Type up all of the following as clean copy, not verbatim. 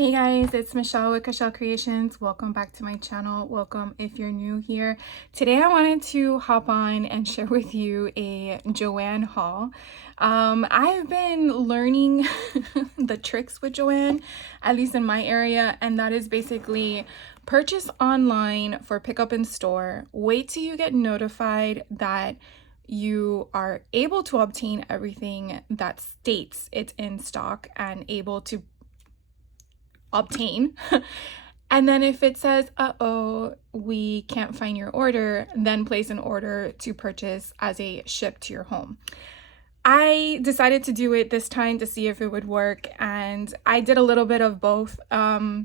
Hey guys, it's Michelle with Michelle Creations. Welcome back to my channel. Welcome if you're new here. Today I wanted to hop on and share with you a Joann haul. I've been learning the tricks with Joann, at least in my area, and that is basically purchase online for pickup in store. Wait till you get notified that you are able to obtain everything that states it's in stock and able to obtain. And then if it says, uh-oh, we can't find your order, then place an order to purchase as a ship to your home. I decided to do it this time to see if it would work, and I did a little bit of both. I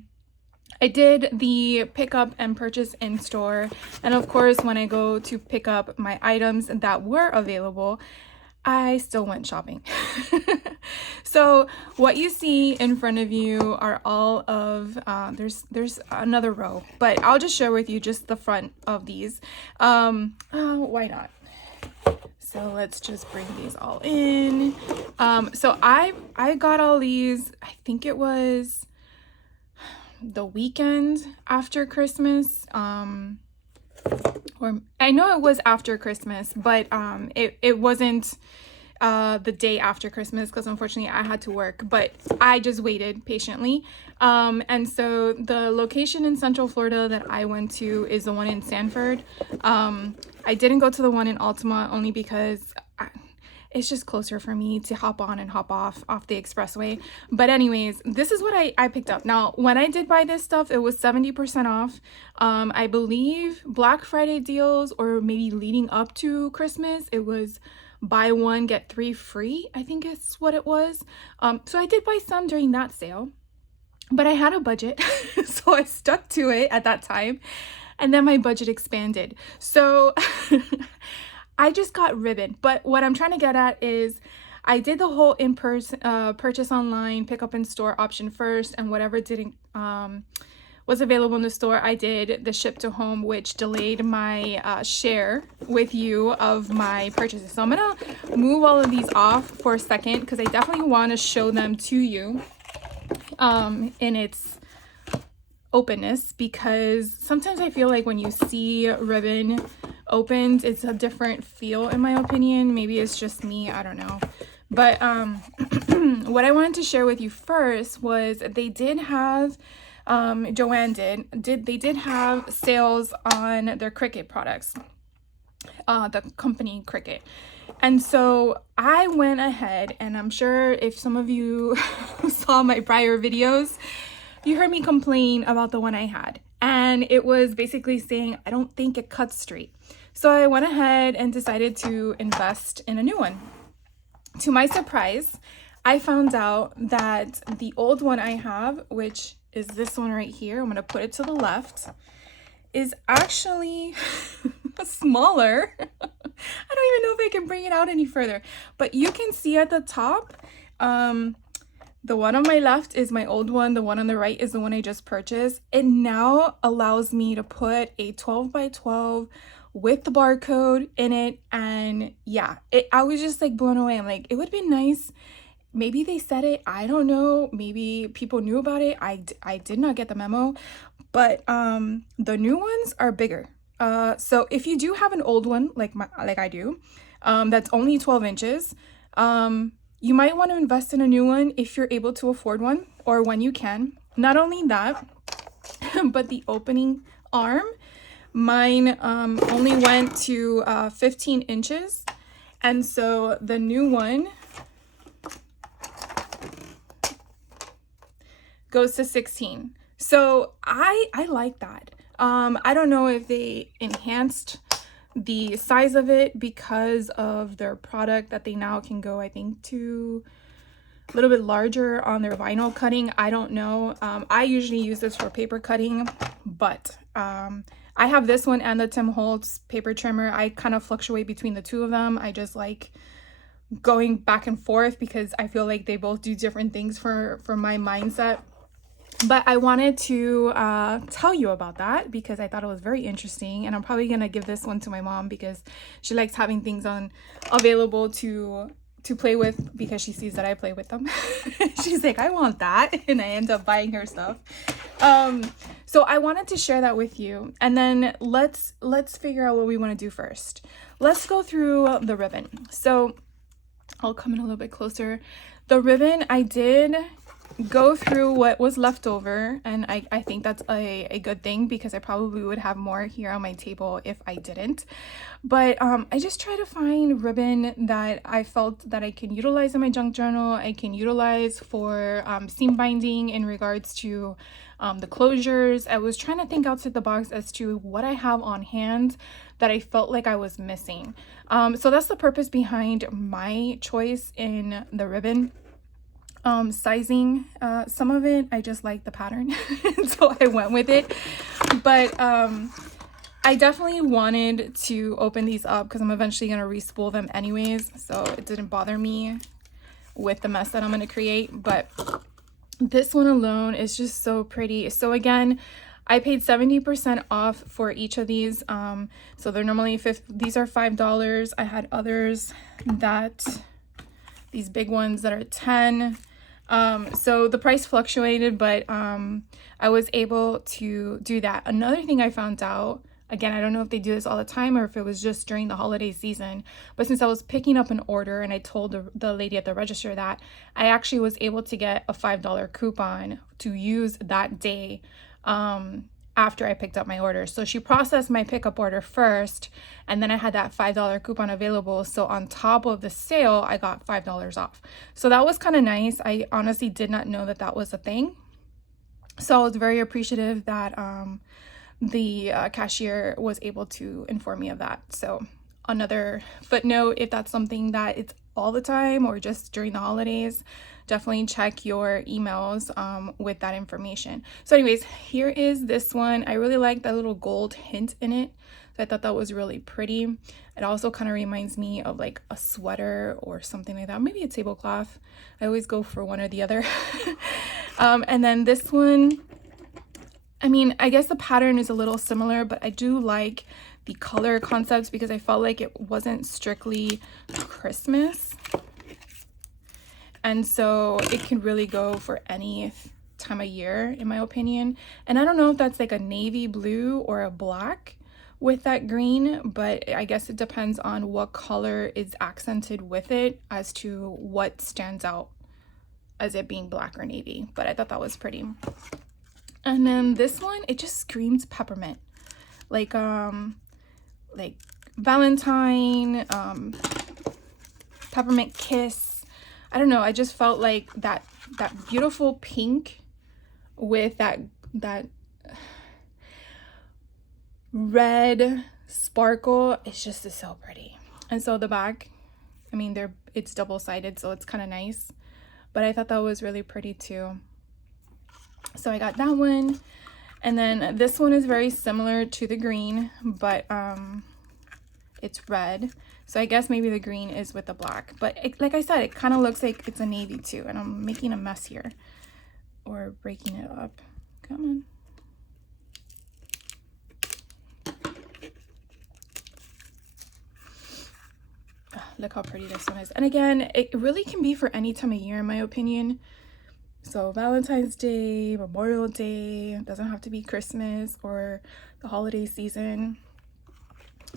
did the pickup and purchase in store, and of course when I go to pick up my items that were available, I still went shopping. So what you see in front of you are all of, there's another row, but I'll just share with you just the front of these. Why not? So let's just bring these all in. So I got all these, I think it was the weekend after Christmas. Or I know it was after Christmas, but it wasn't the day after Christmas because unfortunately I had to work, but I just waited patiently. And so the location in Central Florida that I went to is the one in Sanford. I didn't go to the one in Altamont only because it's just closer for me to hop on and hop off the expressway. But anyways, this is what I picked up. Now, when I did buy this stuff, it was 70% off. I believe Black Friday deals, or maybe leading up to Christmas, it was buy one, get three free, I think is what it was. So I did buy some during that sale, but I had a budget, so I stuck to it at that time. And then my budget expanded. So I just got ribbon. But what I'm trying to get at is I did the whole in-person purchase online, pick up in store option first, and whatever didn't was available in the store, I did the ship to home, which delayed my share with you of my purchases. So I'm gonna move all of these off for a second because I definitely want to show them to you in its openness, because sometimes I feel like when you see ribbon opened, it's a different feel in my opinion. Maybe it's just me, I don't know. But what I wanted to share with you first was they did have Joann they did have sales on their Cricut products, the company Cricut. And so I went ahead, and I'm sure if some of you saw my prior videos, you heard me complain about the one I had, and it was basically saying I don't think it cuts straight. So I went ahead and decided to invest in a new one. To my surprise, I found out that the old one I have, which is this one right here, I'm gonna put it to the left, is actually smaller. I don't even know if I can bring it out any further, but you can see at the top, the one on my left is my old one. The one on the right is the one I just purchased. It now allows me to put a 12 by 12 with the barcode in it. And yeah, I was just like blown away. I'm like, it would be nice. Maybe they said it. I don't know. Maybe people knew about it. I did not get the memo. But the new ones are bigger. So if you do have an old one like I do, that's only 12 inches, you might want to invest in a new one if you're able to afford one, or when you can. Not only that, but the opening arm, mine only went to 15 inches. And so the new one goes to 16. So I like that. I don't know if they enhanced the size of it because of their product that they now can go, I think, to a little bit larger on their vinyl cutting. I don't know. I usually use this for paper cutting, but I have this one and the Tim Holtz paper trimmer. I kind of fluctuate between the two of them. I just like going back and forth because I feel like they both do different things for my mindset. But I wanted to tell you about that because I thought it was very interesting, and I'm probably gonna give this one to my mom because she likes having things available to to play with because she sees that I play with them. She's like, I want that, and I end up buying her stuff. So I wanted to share that with you, and then let's figure out what we want to do first. Let's go through the ribbon. So I'll come in a little bit closer. The ribbon, I did go through what was left over, and I think that's a good thing, because I probably would have more here on my table if I didn't. But I just try to find ribbon that I felt that I can utilize in my junk journal. I can utilize for seam binding in regards to the closures. I was trying to think outside the box as to what I have on hand that I felt like I was missing. So that's the purpose behind my choice in the ribbon. Sizing, some of it I just like the pattern, so I went with it. But I definitely wanted to open these up because I'm eventually going to re-spool them anyways, so it didn't bother me with the mess that I'm going to create. But this one alone is just so pretty. So again, I paid 70% off for each of these. So they're normally these are $5. I had others that, these big ones that are 10. So the price fluctuated, but I was able to do that. Another thing I found out, again, I don't know if they do this all the time or if it was just during the holiday season, but since I was picking up an order and I told the lady at the register that, I actually was able to get a $5 coupon to use that day after I picked up my order. So she processed my pickup order first, and then I had that $5 coupon available. So on top of the sale, I got $5 off. So that was kind of nice. I honestly did not know that that was a thing. So I was very appreciative that the cashier was able to inform me of that. So another footnote, if that's something that it's all the time or just during the holidays, definitely check your emails with that information. So anyways, here is this one. I really like that little gold hint in it. So I thought that was really pretty. It also kind of reminds me of like a sweater or something like that. Maybe a tablecloth. I always go for one or the other. And then this one, I mean, I guess the pattern is a little similar, but I do like the color concepts because I felt like it wasn't strictly Christmas. And so it can really go for any time of year, in my opinion. And I don't know if that's like a navy blue or a black with that green, but I guess it depends on what color is accented with it as to what stands out as it being black or navy. But I thought that was pretty. And then this one, it just screams peppermint. Like Valentine, peppermint kiss. I don't know, I just felt like that beautiful pink with that red sparkle. It's just so pretty. And so the back, I mean, it's double-sided, so it's kind of nice. But I thought that was really pretty too. So I got that one. And then this one is very similar to the green, but it's red. So I guess maybe the green is with the black. But like I said, it kind of looks like it's a navy too. And I'm making a mess here. Or breaking it up. Come on. Oh, look how pretty this one is. And again, it really can be for any time of year, in my opinion. So Valentine's Day, Memorial Day, it doesn't have to be Christmas or the holiday season.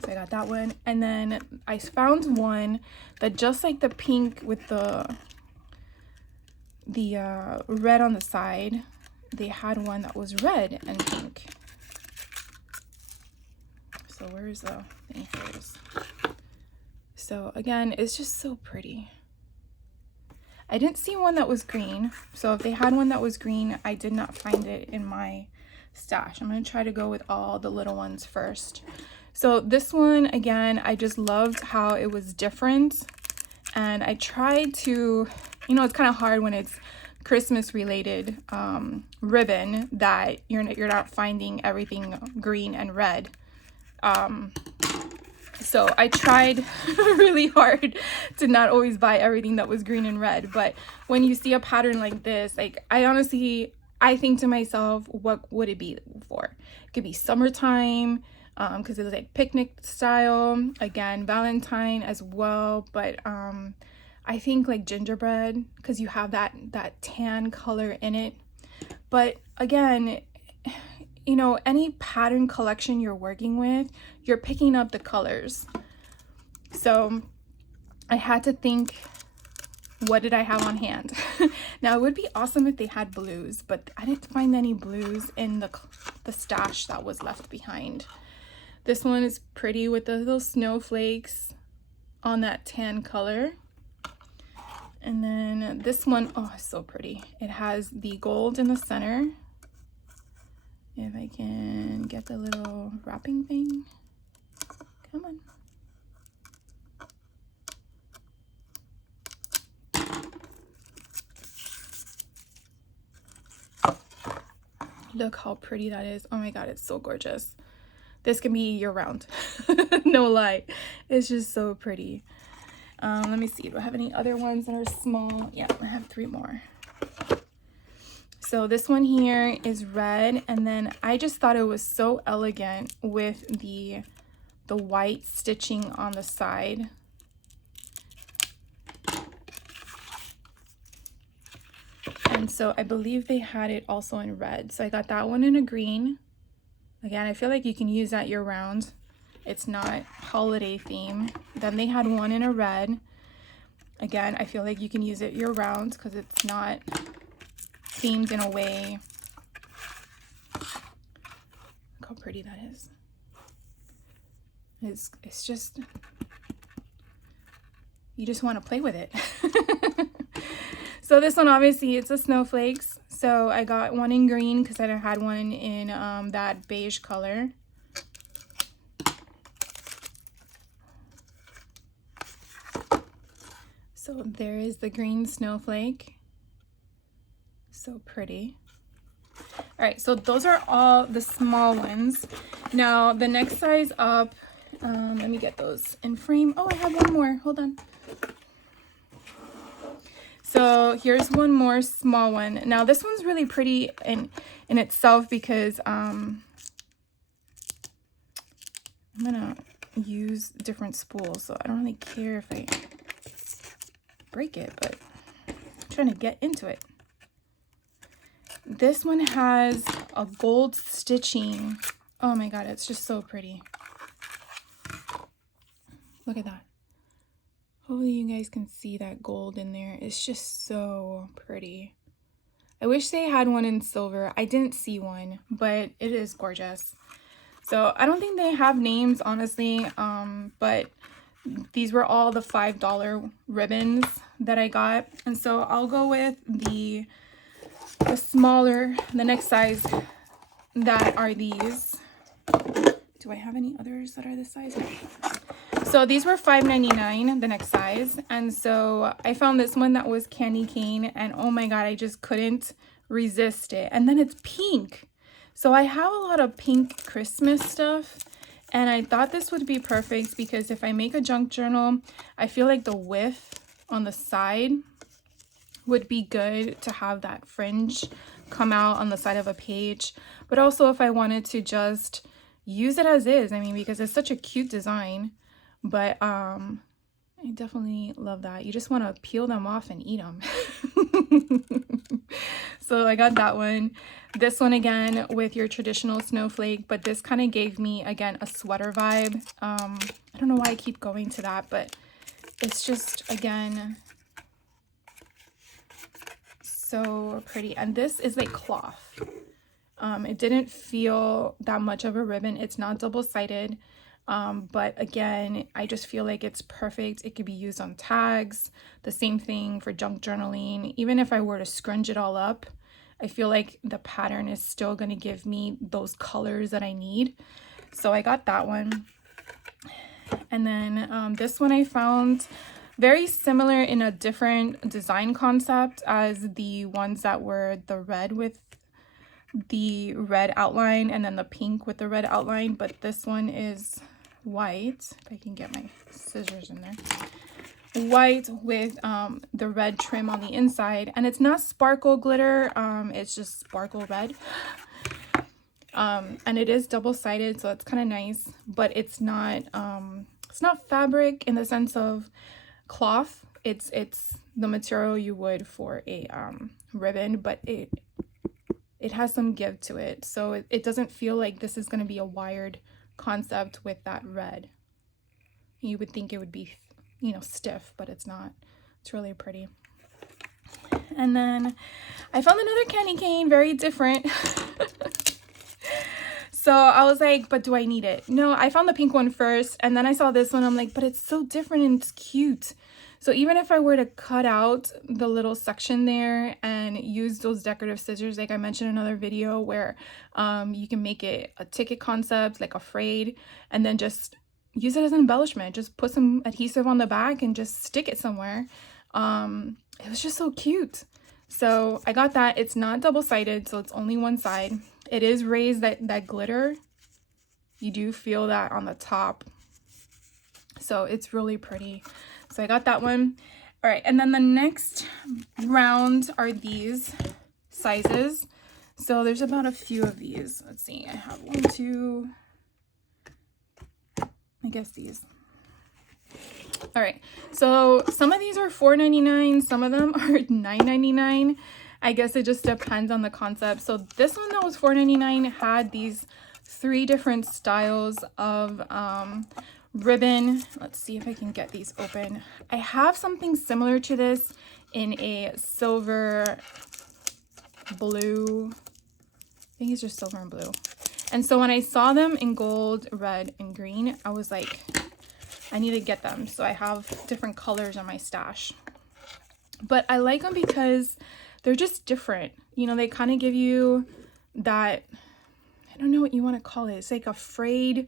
So I got that one. And then I found one that just like the pink with the red on the side, they had one that was red and pink. So where's the thing? Here it is. So again, it's just so pretty. I didn't see one that was green. So if they had one that was green, I did not find it in my stash. I'm going to try to go with all the little ones first. So this one, again, I just loved how it was different. And I tried to, you know, it's kind of hard when it's Christmas related ribbon that you're not finding everything green and red. So I tried really hard to not always buy everything that was green and red. But when you see a pattern like this, like I think to myself, what would it be for? It could be summertime, because it was like picnic style. Again, Valentine as well. But I think like gingerbread, because you have that tan color in it. But again, you know, any pattern collection you're working with, you're picking up the colors. So I had to think, what did I have on hand? Now it would be awesome if they had blues, but I didn't find any blues in the stash that was left behind. This one is pretty with the little snowflakes on that tan color. And then this one, oh, it's so pretty. It has the gold in the center. If I can get the little wrapping thing. Come on. Look how pretty that is. Oh my God, it's so gorgeous. This can be year round. No lie. It's just so pretty. Let me see. Do I have any other ones that are small? Yeah, I have 3 more. So this one here is red, and then I just thought it was so elegant with the white stitching on the side. And so I believe they had it also in red. So I got that one in a green. Again, I feel like you can use that year round. It's not holiday theme. Then they had one in a red. Again, I feel like you can use it year round because it's not themed in a way. Look how pretty that is. It's just, you just want to play with it. So this one, obviously, it's a snowflakes. So I got one in green because I had one in that beige color. So there is the green snowflake. So pretty. All right, so those are all the small ones. Now the next size up, let me get those in frame. Oh, I have one more. Hold on. So here's one more small one. Now this one's really pretty in itself because I'm gonna use different spools, so I don't really care if I break it, but I'm trying to get into it. This one has a gold stitching. Oh my God, it's just so pretty. Look at that. Hopefully you guys can see that gold in there. It's just so pretty. I wish they had one in silver. I didn't see one, but it is gorgeous. So I don't think they have names, honestly, but these were all the $5 ribbons that I got. And so I'll go with the smaller, the next size that are these. Do I have any others that are this size? No. So these were $5.99, the next size. And so I found this one that was candy cane, and oh my God, I just couldn't resist it. And then it's pink. So I have a lot of pink Christmas stuff, and I thought this would be perfect because if I make a junk journal, I feel like the width on the side would be good to have that fringe come out on the side of a page. But also if I wanted to just use it as is, I mean, because it's such a cute design. But I definitely love that. You just want to peel them off and eat them. So I got that one. This one again with your traditional snowflake, but this kind of gave me again a sweater vibe. I don't know why I keep going to that, but it's just again so pretty. And this is like cloth. It didn't feel that much of a ribbon. It's not double-sided. But again, I just feel like it's perfect. It could be used on tags. The same thing for junk journaling. Even if I were to scrunch it all up, I feel like the pattern is still going to give me those colors that I need. So I got that one. And then this one I found very similar in a different design concept as the ones that were the red with the red outline and then the pink with the red outline. But this one is white, if I can get my scissors in there, white with the red trim on the inside, and it's not sparkle glitter, it's just sparkle red, and it is double-sided, so it's kind of nice, but it's not fabric in the sense of cloth, It's the material you would for a ribbon, but it has some give to it. So it doesn't feel like this is going to be a wired concept with that red. You would think it would be, you know, stiff, but it's not. It's really pretty. And then I found another candy cane, very different. So I was like, but do I need it? No, I found the pink one first, and then I saw this one. I'm like, but it's so different and it's cute. So even if I were to cut out the little section there and use those decorative scissors, like I mentioned in another video, where you can make it a ticket concept, like a frayed, and then just use it as an embellishment. Just put some adhesive on the back and just stick it somewhere. It was just so cute. So I got that. It's not double-sided, so it's only one side. It is raised, that glitter. You do feel that on the top. So it's really pretty. So I got that one. All right, and then the next round are these sizes. So there's about a few of these. Let's see, I have 1, 2, I guess these. All right, so some of these are $4.99, some of them are $9.99. I guess it just depends on the concept. So this one that was $4.99 had these 3 different styles of ribbon. Let's see if I can get these open. I have something similar to this in a silver blue. I think it's just silver and blue. And so when I saw them in gold, red, and green, I was like, I need to get them. So I have different colors on my stash. But I like them because they're just different. You know, they kind of give you that, I don't know what you want to call it. It's like a frayed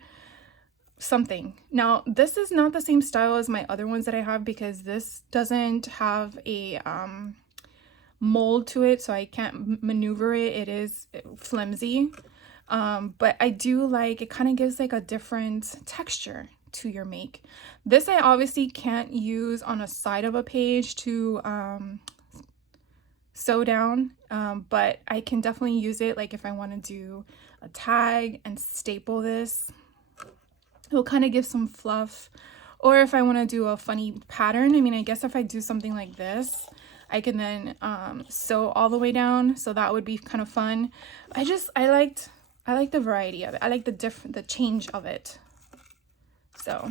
something. Now, this is not the same style as my other ones that I have, because this doesn't have a mold to it, so I can't maneuver it. It is flimsy. But I do like, it kind of gives like a different texture to your make. This I obviously can't use on a side of a page to sew down, but I can definitely use it like if I want to do a tag and staple this. It'll kind of give some fluff. Or if I want to do a funny pattern, I mean, I guess if I do something like this, I can then sew all the way down, so that would be kind of fun. I like the variety of it. I like the change of it. So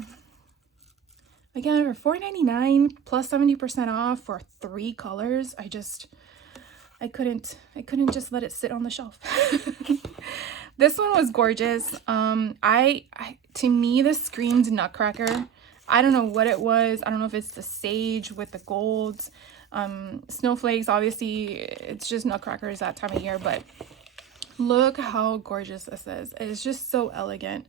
again, for $4.99 plus 70% off for 3 colors, I couldn't just let it sit on the shelf. This one was gorgeous. To me, this screamed Nutcracker. I don't know what it was. I don't know if it's the sage with the golds. Snowflakes, obviously, it's just Nutcrackers that time of year, but look how gorgeous this is. It's just so elegant.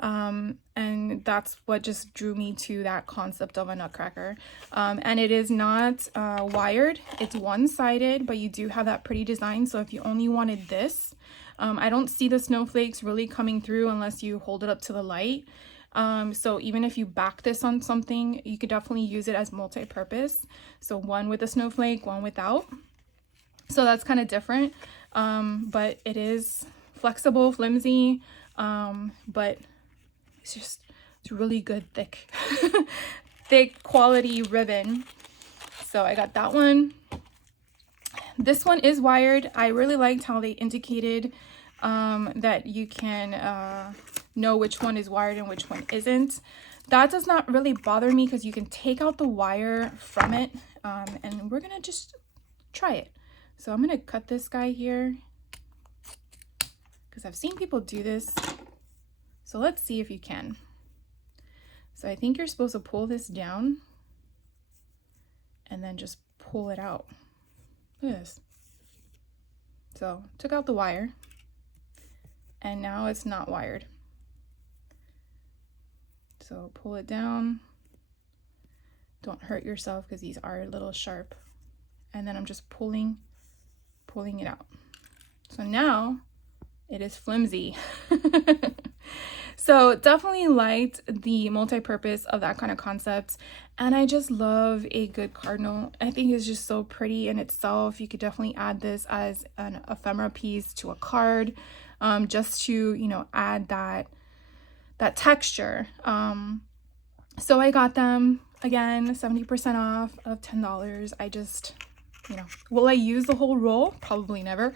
And that's what just drew me to that concept of a Nutcracker. And it is not wired. It's one-sided, but you do have that pretty design. So if you only wanted this, I don't see the snowflakes really coming through unless you hold it up to the light. So even if you back this on something, you could definitely use it as multi-purpose. So one with a snowflake, one without. So that's kind of different. But it is flexible, flimsy, but it's really good, thick, thick quality ribbon. So I got that one. This one is wired. I really liked how they indicated that you can know which one is wired and which one isn't. That does not really bother me because you can take out the wire from it, and we're gonna just try it. So I'm gonna cut this guy here because I've seen people do this. So let's see if you can. So I think you're supposed to pull this down and then just pull it out. Look at this. So took out the wire and now it's not wired. So pull it down. Don't hurt yourself because these are a little sharp. And then I'm just pulling it out. So now it is flimsy. So definitely liked the multi-purpose of that kind of concept. And I just love a good cardinal. I think it's just so pretty in itself. You could definitely add this as an ephemera piece to a card, just to, you know, add that texture. So I got them. again, 70% off of $10. I just, you know, will I use the whole roll? Probably never.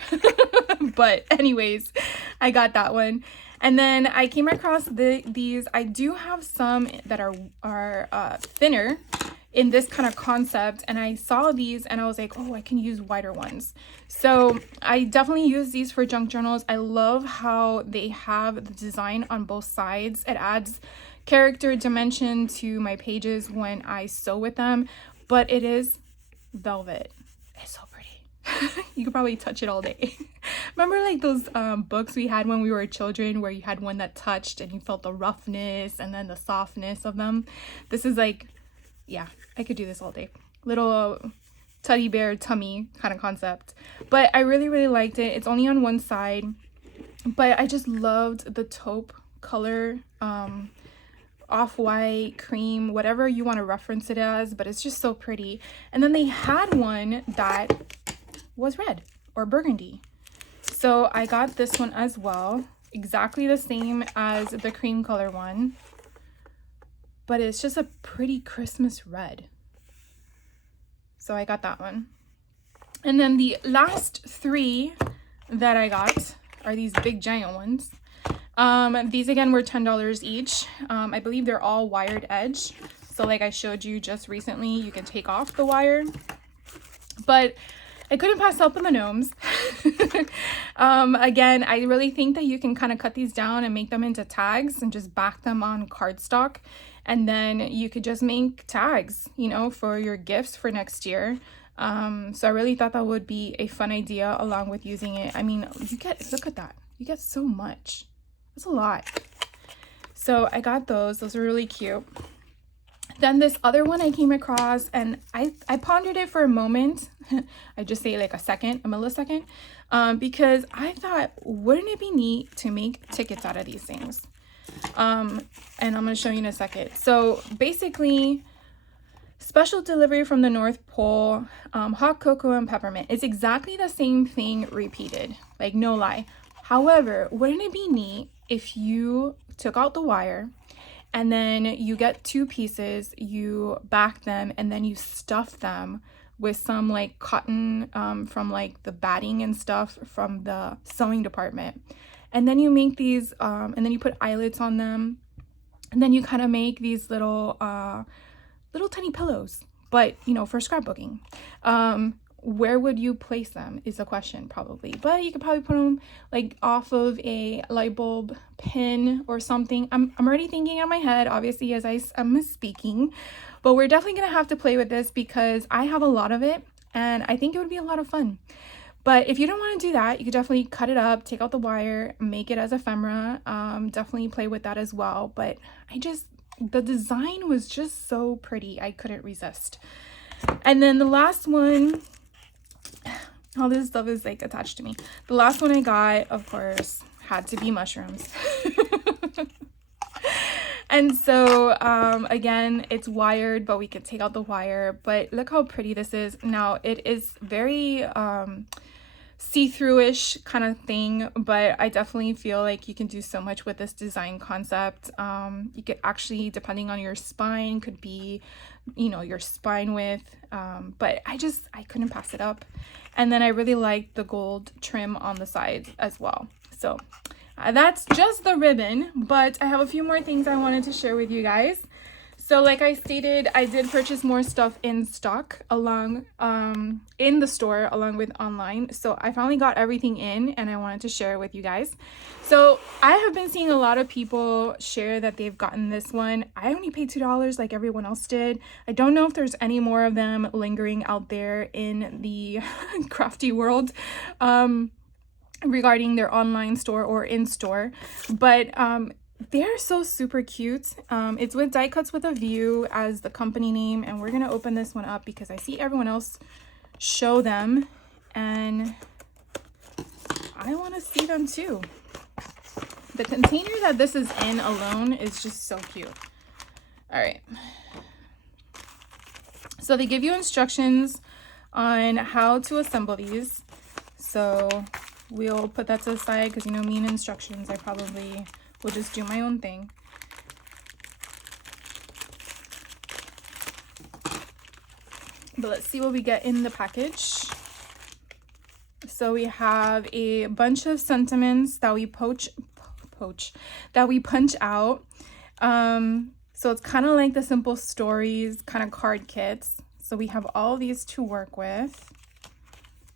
But anyways, I got that one. And then I came across these. I do have some that are thinner in this kind of concept, and I saw these and I was like, oh, I can use wider ones. So I definitely use these for junk journals. I love how they have the design on both sides. It adds character dimension to my pages when I sew with them, but it is velvet. It's so pretty. You could probably touch it all day. Remember like those books we had when we were children where you had one that touched and you felt the roughness and then the softness of them? This is like, yeah, I could do this all day. Little teddy bear tummy kind of concept. But I really, really liked it. It's only on one side, but I just loved the taupe color, off-white, cream, whatever you want to reference it as, but it's just so pretty. And then they had one that was red or burgundy. So I got this one as well, exactly the same as the cream color one, but it's just a pretty Christmas red. So I got that one. And then the last three that I got are these big giant ones. These again were $10 each. I believe they're all wired edge. So like I showed you just recently, you can take off the wire. But I couldn't pass up on the gnomes. Again, I really think that you can kind of cut these down and make them into tags and just back them on cardstock. And then you could just make tags, you know, for your gifts for next year. So I really thought that would be a fun idea along with using it. I mean, look at that. You get so much. That's a lot. So I got those. Those are really cute. Then this other one I came across and I pondered it for a moment. I just say like a millisecond, because I thought, wouldn't it be neat to make tickets out of these things? And I'm going to show you in a second. So basically, special delivery from the North Pole, hot cocoa and peppermint. It's exactly the same thing repeated, like no lie. However, wouldn't it be neat if you took out the wire and then you get two pieces, you back them, and then you stuff them with some like cotton from like the batting and stuff from the sewing department. And then you make these, and then you put eyelets on them. And then you kind of make these little tiny pillows, but you know, for scrapbooking. Where would you place them is a question probably, but you could probably put them like off of a light bulb pin or something. I'm already thinking in my head, obviously, as I'm speaking, but we're definitely going to have to play with this because I have a lot of it and I think it would be a lot of fun. But if you don't want to do that, you could definitely cut it up, take out the wire, make it as ephemera. Definitely play with that as well. But the design was just so pretty. I couldn't resist. And then the last one, all this stuff is like attached to me. The last one I got, of course, had to be mushrooms. And so again, it's wired, but we could take out the wire. But look how pretty this is. Now it is very see-through-ish kind of thing, but I definitely feel like you can do so much with this design concept. You could actually, depending on your spine, could be, you know, your spine width, but I couldn't pass it up. And then I really liked the gold trim on the sides as well. So that's just the ribbon, but I have a few more things I wanted to share with you guys. So like I stated, I did purchase more stuff in stock along in the store along with online. So I finally got everything in and I wanted to share it with you guys. So I have been seeing a lot of people share that they've gotten this one. I only paid $2 like everyone else did. I don't know if there's any more of them lingering out there in the crafty world regarding their online store or in store, but they're so super cute. It's with Die Cuts with a View as the company name, and we're gonna open this one up because I see everyone else show them and I want to see them too. The container that this is in alone is just so cute. All right, so they give you instructions on how to assemble these, so we'll put that to the side because, you know, me and instructions, I probably will just do my own thing. But let's see what we get in the package. So we have a bunch of sentiments that we punch out. So it's kind of like the Simple Stories kind of card kits. So we have all these to work with.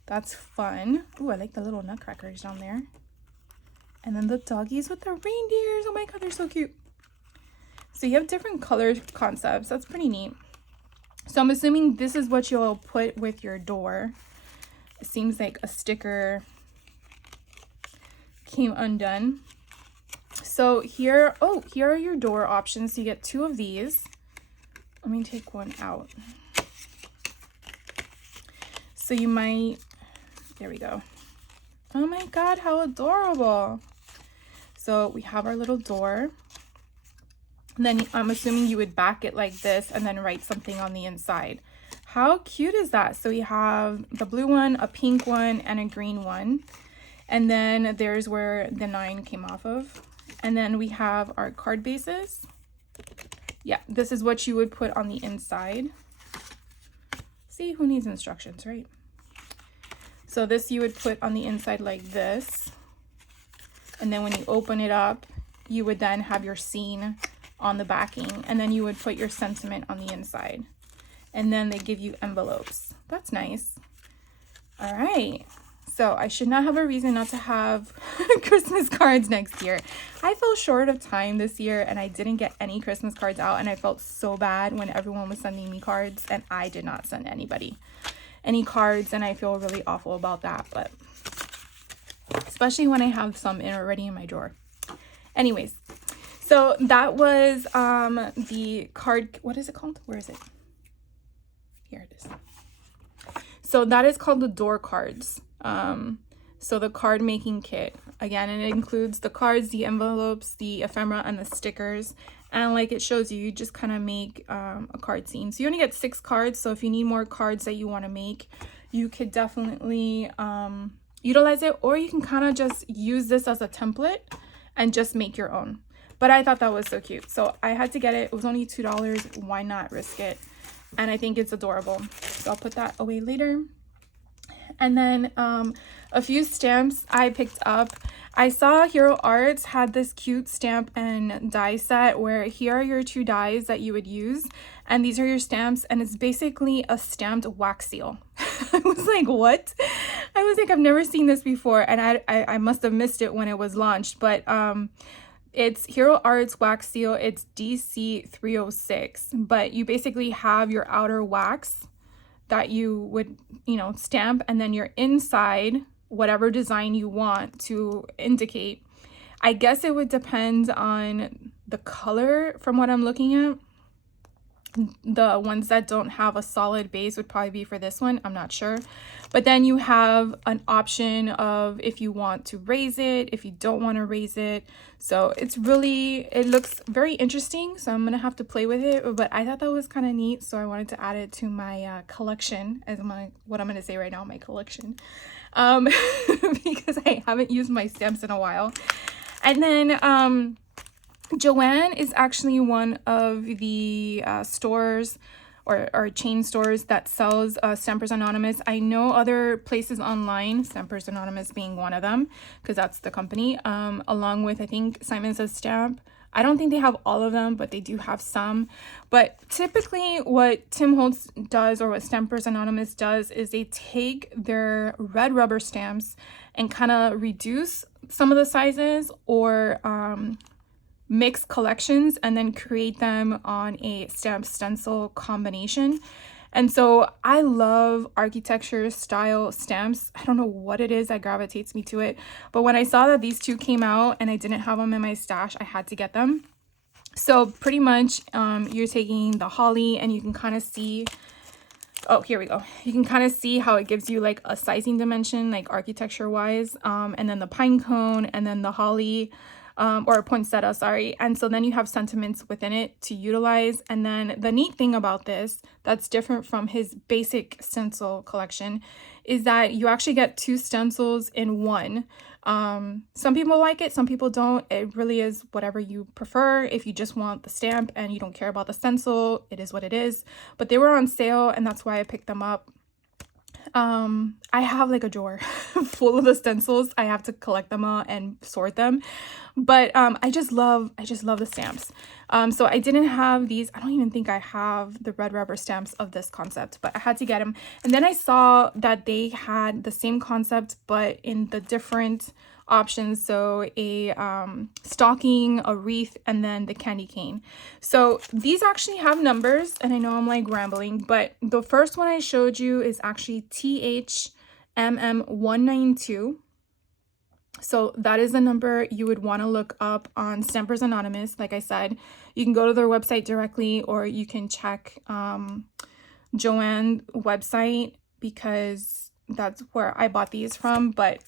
That's fun. Ooh, I like the little nutcrackers down there. And then the doggies with the reindeers. Oh my god, they're so cute. So you have different color concepts. That's pretty neat. So I'm assuming this is what you'll put with your door. It seems like a sticker came undone. So here are your door options. So you get 2 of these. Let me take one out. So you might, there we go. Oh my god, how adorable. So we have our little door. And then I'm assuming you would back it like this and then write something on the inside. How cute is that? So we have the blue one, a pink one, and a green one. And then there's where the 9 came off of. And then we have our card bases. Yeah, this is what you would put on the inside. See, who needs instructions, right? So this you would put on the inside like this. And then when you open it up, you would then have your scene on the backing. And then you would put your sentiment on the inside. And then they give you envelopes. That's nice. All right. So I should not have a reason not to have Christmas cards next year. I fell short of time this year and I didn't get any Christmas cards out, and I felt so bad when everyone was sending me cards and I did not send anybody any cards, and I feel really awful about that, but especially when I have some already in my drawer. Anyways, so that was the card, what is it called? Where is it? Here it is. So that is called the door cards. So the card making kit, again, and it includes the cards, the envelopes, the ephemera, and the stickers. And like it shows you, you just kind of make a card scene. So you only get 6 cards. So if you need more cards that you want to make, you could definitely utilize it, or you can kind of just use this as a template and just make your own. But I thought that was so cute, so I had to get it. It was only $2. Why not risk it? And I think it's adorable. So I'll put that away later. And then a few stamps I picked up. I saw Hero Arts had this cute stamp and die set where here are your 2 dies that you would use, and these are your stamps, and it's basically a stamped wax seal. I was like, what? I was like, I've never seen this before, and I must have missed it when it was launched, but it's Hero Arts wax seal. It's DC 306, but you basically have your outer wax that you would, stamp, and then your inside, whatever design you want to indicate. I guess it would depend on the color from what I'm looking at. The ones that don't have a solid base would probably be for this one. I'm not sure. But then you have an option of if you want to raise it, if you don't want to raise it. So it looks very interesting. So I'm going to have to play with it. But I thought that was kind of neat. So I wanted to add it to my collection, as what I'm going to say right now, my collection. Because I haven't used my stamps in a while. And then Joann is actually one of the stores or chain stores that sells Stampers Anonymous. I know other places online, Stampers Anonymous being one of them, because that's the company, along with, I think, Simon Says Stamp. I don't think they have all of them, but they do have some. But typically what Tim Holtz does, or what Stampers Anonymous does, is they take their red rubber stamps and kind of reduce some of the sizes, or mix collections and then create them on a stamp stencil combination. And so I love architecture style stamps. I don't know what it is that gravitates me to it, but when I saw that these 2 came out and I didn't have them in my stash, I had to get them. So pretty much you're taking the holly, and you can kind of see, oh, here we go. You can kind of see how it gives you like a sizing dimension, like architecture wise, and then the pine cone, and then the holly, or poinsettia, sorry. And so then you have sentiments within it to utilize. And then the neat thing about this that's different from his basic stencil collection is that you actually get 2 stencils in one. Some people like it, some people don't. It really is whatever you prefer. If you just want the stamp and you don't care about the stencil, it is what it is. But they were on sale, and that's why I picked them up. I have like a drawer full of the stencils. I have to collect them all and sort them. But I just love the stamps. So I didn't have these. I don't even think I have the red rubber stamps of this concept, but I had to get them. And then I saw that they had the same concept but in the different options, so a stocking, a wreath, and then the candy cane. So these actually have numbers, and I know I'm like rambling, but the first one I showed you is actually THMM192. So that is the number you would want to look up on Stampers Anonymous. Like I said, you can go to their website directly, or you can check Joann website, because that's where I bought these from. But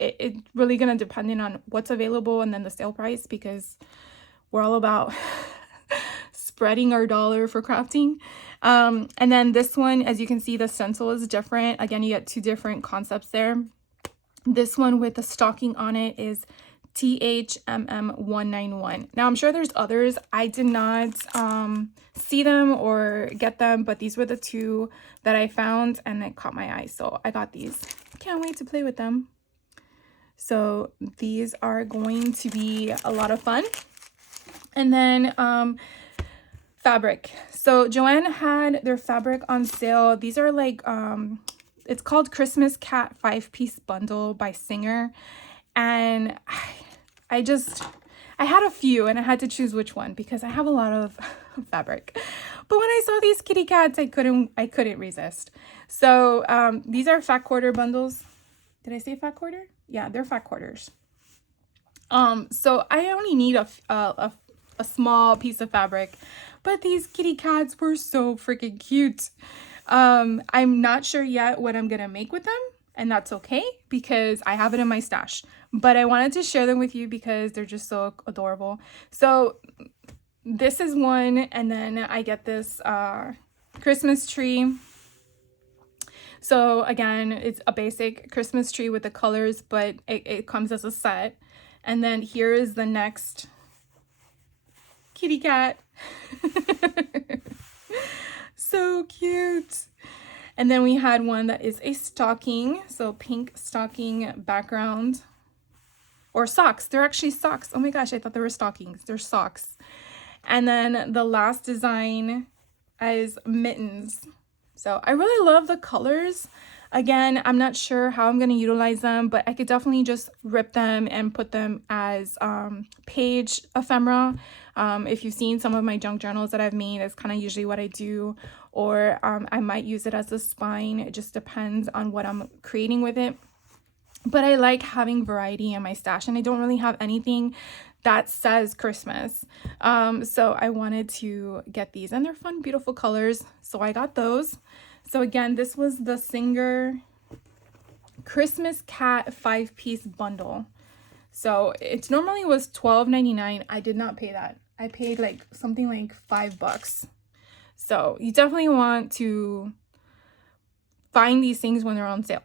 it's really gonna depend on what's available and then the sale price, because we're all about spreading our dollar for crafting. And then this one, as you can see, the stencil is different. Again, you get 2 different concepts there. This one with the stocking on it is THMM191. Now, I'm sure there's others. I did not see them or get them, but these were the 2 that I found and it caught my eye, so I got these. Can't wait to play with them. So these are going to be a lot of fun. And then fabric. So Joann had their fabric on sale. These are like it's called Christmas Cat 5-piece bundle by Singer, and I had a few and I had to choose which one because I have a lot of fabric. But when I saw these kitty cats, I couldn't resist. So these are fat quarter bundles. Did I say fat quarter? Yeah, they're fat quarters. So I only need a small piece of fabric, but these kitty cats were so freaking cute. I'm not sure yet what I'm gonna make with them, and that's okay because I have it in my stash. But I wanted to share them with you because they're just so adorable. So this is one, and then I get this Christmas tree. So again, it's a basic Christmas tree with the colors, but it comes as a set. And then here is the next kitty cat. So cute. And then we had one that is a stocking, so pink stocking background, or socks. They're actually socks. Oh my gosh, I thought they were stockings. They're socks. And then the last design is mittens. So I really love the colors. Again, I'm not sure how I'm going to utilize them, but I could definitely just rip them and put them as page ephemera. If you've seen some of my junk journals that I've made, that's kind of usually what I do. Or I might use it as a spine. It just depends on what I'm creating with it. But I like having variety in my stash, and I don't really have anything that says Christmas. So I wanted to get these, and they're fun, beautiful colors. So I got those. So again, this was the Singer Christmas Cat 5-piece bundle. So it normally was $12.99. I did not pay that. I paid like something like $5. So you definitely want to find these things when they're on sale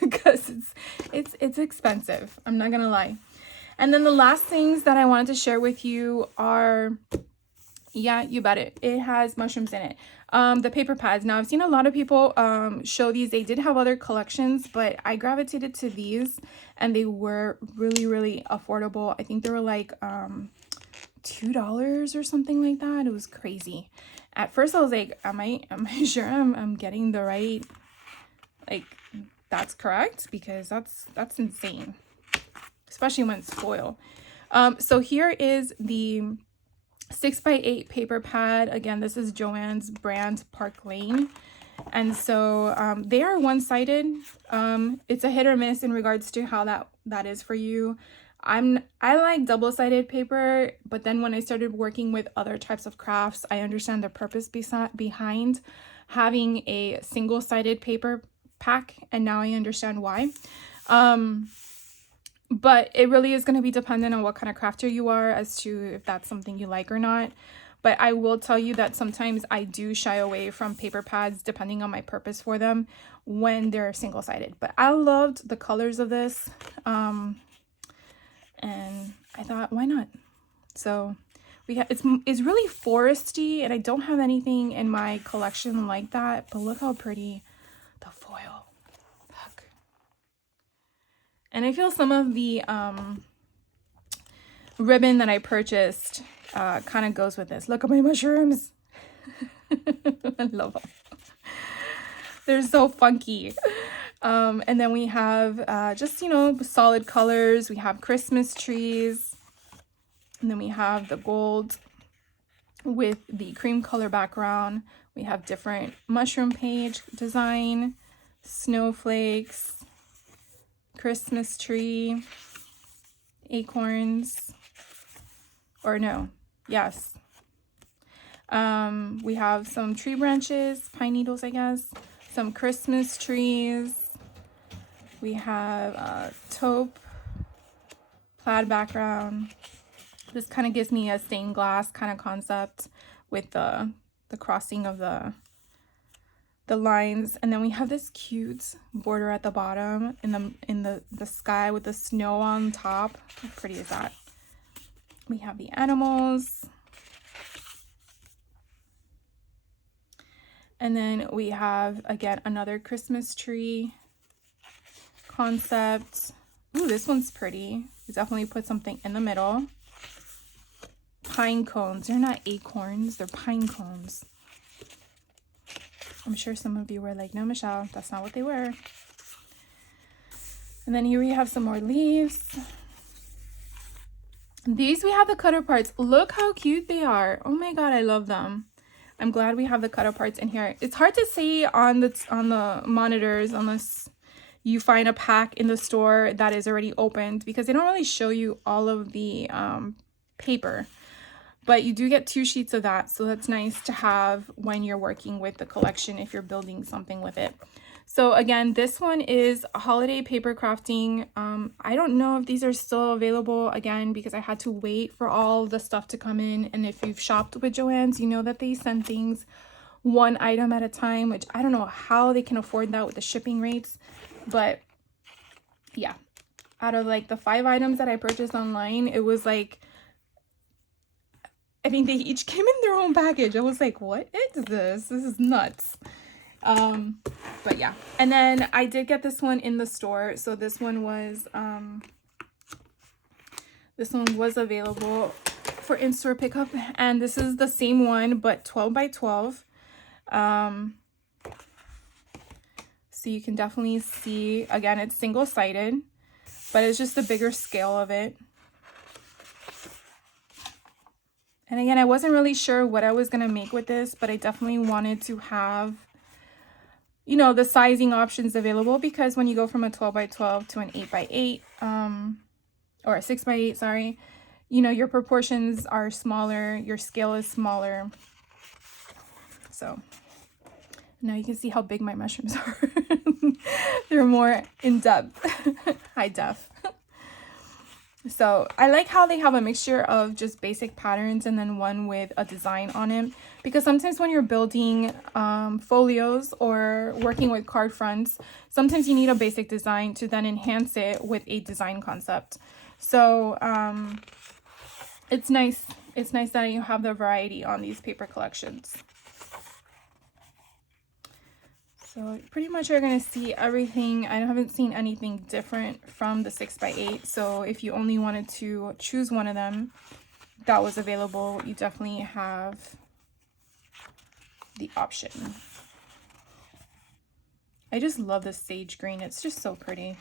because it's expensive. I'm not gonna lie. And then the last things that I wanted to share with you are, yeah, you bet it, it has mushrooms in it. The paper pads. Now I've seen a lot of people show these. They did have other collections, but I gravitated to these and they were really, really affordable. I think they were like $2 or something like that. It was crazy. At first I was like, am I sure I'm getting the right, like, that's correct? Because that's insane, especially when it's foil. So here is the 6x8 paper pad. Again, this is Joann's brand, Park Lane. And so they are one-sided. It's a hit or miss in regards to how that is for you. I like double-sided paper, but then when I started working with other types of crafts, I understand the purpose behind having a single-sided paper pack, and now I understand why. But it really is going to be dependent on what kind of crafter you are as to if that's something you like or not. But I will tell you that sometimes I do shy away from paper pads depending on my purpose for them when they're single-sided. But I loved the colors of this, and I thought, why not? So we have, it's really foresty, and I don't have anything in my collection like that, but look how pretty the foil. Look. And I feel some of the ribbon that I purchased kind of goes with this. Look at my mushrooms. I love them. They're so funky. And then we have just, you know, solid colors. We have Christmas trees. And then we have the gold with the cream color background. We have different mushroom page design, snowflakes, Christmas tree, acorns, or no, yes. We have some tree branches, pine needles, I guess, some Christmas trees. We have taupe, plaid background. This kind of gives me a stained glass kind of concept with the crossing of the lines. And then we have this cute border at the bottom in the sky with the snow on top. How pretty is that? We have the animals. And then we have, again, another Christmas tree concept. Ooh, this one's pretty. We definitely put something in the middle. Pine cones. They're not acorns, they're pine cones. I'm sure some of you were like, no, Michelle, that's not what they were. And then here we have some more leaves. These, we have the cutter parts. Look how cute they are. Oh my god, I love them. I'm glad we have the cutter parts in here. It's hard to see on the monitors unless you find a pack in the store that is already opened, because they don't really show you all of the paper. But you do get 2 sheets of that, so that's nice to have when you're working with the collection if you're building something with it. So again, this one is holiday paper crafting. I don't know if these are still available, again, because I had to wait for all the stuff to come in. And if you've shopped with Joann's, you know that they send things 1 item at a time, which I don't know how they can afford that with the shipping rates. But yeah, out of like the 5 items that I purchased online, it was like, I think they each came in their own package. I was like, what is this? This is nuts. But yeah. And then I did get this one in the store. So this one was available for in-store pickup. And this is the same one, but 12 by 12. So you can definitely see, again, it's single-sided, but it's just a bigger scale of it. And again, I wasn't really sure what I was going to make with this, but I definitely wanted to have, you know, the sizing options available, because when you go from a 12 by 12 to an 8 by 8, or a 6 by 8, sorry, you know, your proportions are smaller, your scale is smaller. So now you can see how big my mushrooms are. They're more in depth, high def. So I like how they have a mixture of just basic patterns and then one with a design on it, because sometimes when you're building folios or working with card fronts, sometimes you need a basic design to then enhance it with a design concept. So it's nice that you have the variety on these paper collections. So pretty much you're going to see everything. I haven't seen anything different from the 6 by 8. So if you only wanted to choose one of them that was available, you definitely have the option. I just love this sage green. It's just so pretty.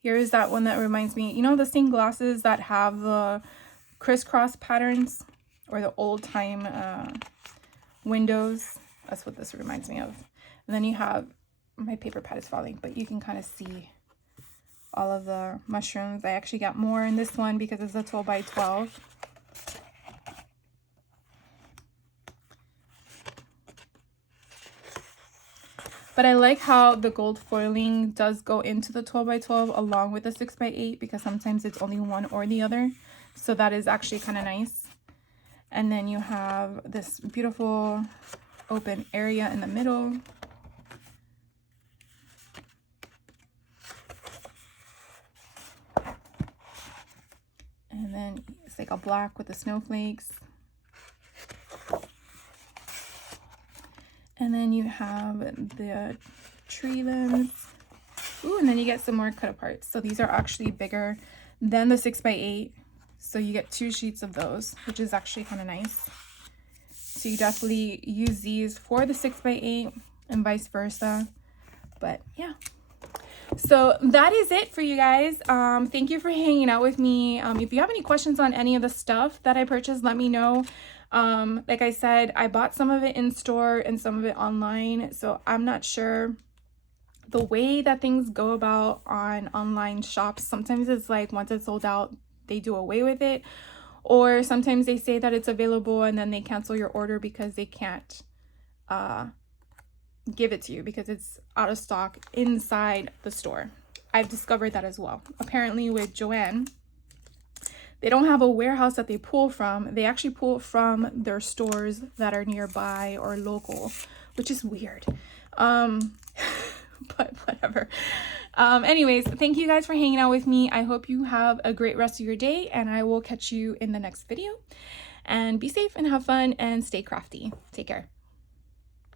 Here is that one that reminds me, you know, the stained glasses that have the crisscross patterns, or the old time windows. That's what this reminds me of. And then you have, my paper pad is falling, but you can kind of see all of the mushrooms. I actually got more in this one because it's a 12 by 12. But I like how the gold foiling does go into the 12 by 12 along with the 6 by 8, because sometimes it's only one or the other. So that is actually kind of nice. And then you have this beautiful open area in the middle. And then it's like a black with the snowflakes. And then you have the tree limbs. Ooh, and then you get some more cut aparts. So these are actually bigger than the 6 by 8. So you get 2 sheets of those, which is actually kind of nice. So you definitely use these for the 6 by 8 and vice versa. But yeah. So that is it for you guys. Thank you for hanging out with me. If you have any questions on any of the stuff that I purchased, let me know. Like I said, I bought some of it in store and some of it online. So I'm not sure the way that things go about on online shops. Sometimes it's like once it's sold out, they do away with it. Or sometimes they say that it's available and then they cancel your order because they can't give it to you because it's out of stock inside the store. I've discovered that as well. Apparently with Joann, they don't have a warehouse that they pull from. They actually pull from their stores that are nearby or local, which is weird. But whatever. Anyways, thank you guys for hanging out with me. I hope you have a great rest of your day, and I will catch you in the next video. And be safe and have fun and stay crafty. Take care.